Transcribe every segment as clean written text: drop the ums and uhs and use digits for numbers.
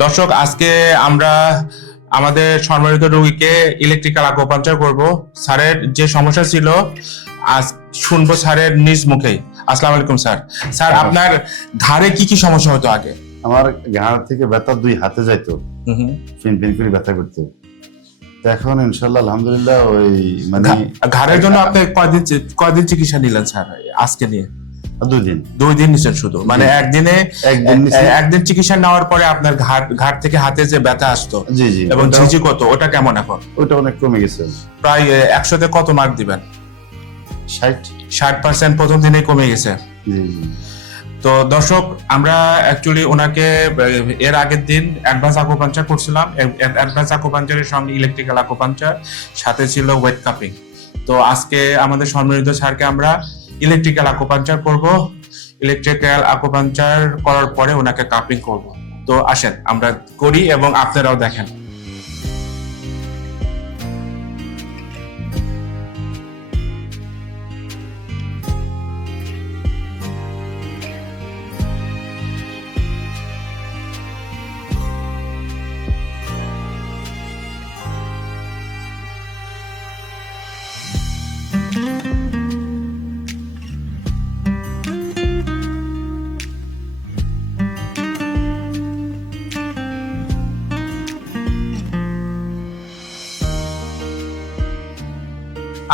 দর্শক, আজকে আমরা আমাদের সম্মানিত রোগীকে ইলেকট্রিক্যাল আকুপাঞ্চার করব। স্যারের যে সমস্যা ছিল আজ শুনবো স্যারের নিজ মুখেই। আসসালামু আলাইকুম স্যার। স্যার, আপনার ঘাড়ে কি কি সমস্যা হতো আগে? আমার ঘাড় থেকে ব্যথা দুই হাতে যাইতো, ফিন ফিন করে ব্যথা করতো। তো এখন ইনশাল্লাহ আলহামদুলিল্লাহ ওই মানে ঘাড়ের জন্য আপনি কয়দিন চিকিৎসা নিলেন স্যার আজকে নিয়ে? 2 দিন। 2 দিন নিছেন শুধু? মানে একদিন নিছি। একদিন চিকিৎসা নেওয়ার পরে আপনার ঘাট থেকে হাতে যে ব্যথা আসতো জি জি, এবং ঝিঝি কত, ওটা কেমন এখন? ওটা অনেক কমে গেছে। প্রায় 100-তে কত মার্ক দিবেন? 60। 60% প্রথম দিনে কমে গেছে। জি জি। তো দর্শক, আমরা অ্যাকচুয়ালি ওনাকে এর আগের দিন অ্যাডভান্স আকুপাঞ্চার করছিলাম। অ্যাডভান্স আকুপাঞ্চারের সঙ্গে ইলেকট্রিক্যাল আকুপাঞ্চার, সাথে ছিল ওয়েট কাপিং। তো আজকে আমাদের সম্মানিত স্যারকে আমরা ইলেকট্রিক্যাল আকুপাঞ্চার করব। ইলেকট্রিক্যাল আকুপাঞ্চার করার পরে ওনাকে কাপিং করব। তো আসেন আমরা করি এবং আপনারাও দেখেন।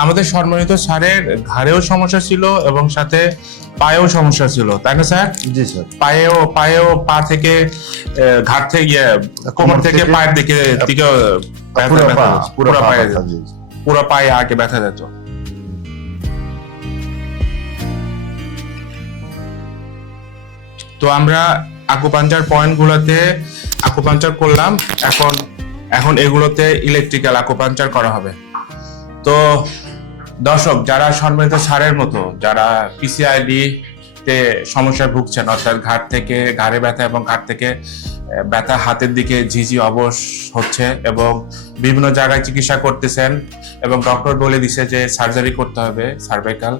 আমাদের সম্মানিত স্যারের ঘাড়েও সমস্যা ছিল এবং সাথে পায়েও সমস্যা ছিল, তাই না স্যার? জি স্যার। পায়েও পা থেকে ঘাট থেকে কোমর থেকে পায়ের দিকে পুরো পায়ে আগে ব্যথা যেত। তো আমরা আকুপাঞ্চার পয়েন্ট গুলোতে আকুপাঞ্চার করলাম, এখন এগুলোতে ইলেকট্রিক্যাল আকুপাঞ্চার করা হবে। তো দর্শক, যারা সম্মানিত স্যারের মতো যারা পিসিআইডি তে সমস্যায় ভুগছেন, অর্থাৎ ঘাড়ে ব্যথা এবং ঘাট থেকে ব্যথা হাতের দিকে ঝিঝি অবশ হচ্ছে এবং বিভিন্ন জায়গায় চিকিৎসা করতেছেন এবং ডক্টর বলে দিছে যে সার্জারি করতে হবে সার্ভাইকাল,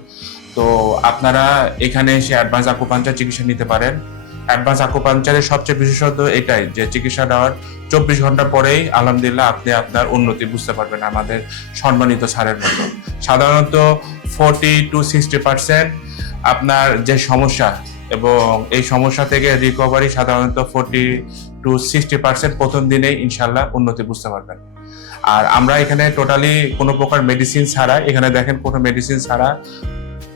তো আপনারা এখানে এসে অ্যাডভান্স আকুপাঞ্চার চিকিৎসা নিতে পারেন। অ্যাডভান্স আকুপাঞ্চারের সবচেয়ে বিশেষত্ব এটাই যে চিকিৎসা দেওয়ার 24 ঘন্টা পরেই আলহামদুলিল্লাহ আপনি আপনার উন্নতি বুঝতে পারবেন আমাদের সম্মানিত স্যারের মতো। সাধারণত 40-60% আপনার যে সমস্যা এবং এই সমস্যা থেকে রিকভারি সাধারণত 40-60% প্রথম দিনেই ইনশাল্লাহ উন্নতি বুঝতে পারবেন। আর আমরা এখানে টোটালি কোনো প্রকার মেডিসিন ছাড়া, এখানে দেখেন কোনো মেডিসিন ছাড়া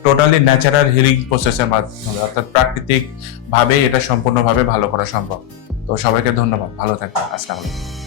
টোটালি ন্যাচারাল হিলিং প্রসেসের মাধ্যমে, অর্থাৎ প্রাকৃতিক ভাবে এটা সম্পূর্ণভাবে ভালো করা সম্ভব। তো সবাইকে ধন্যবাদ, ভালো থাকবেন। আসসালামু আলাইকুম।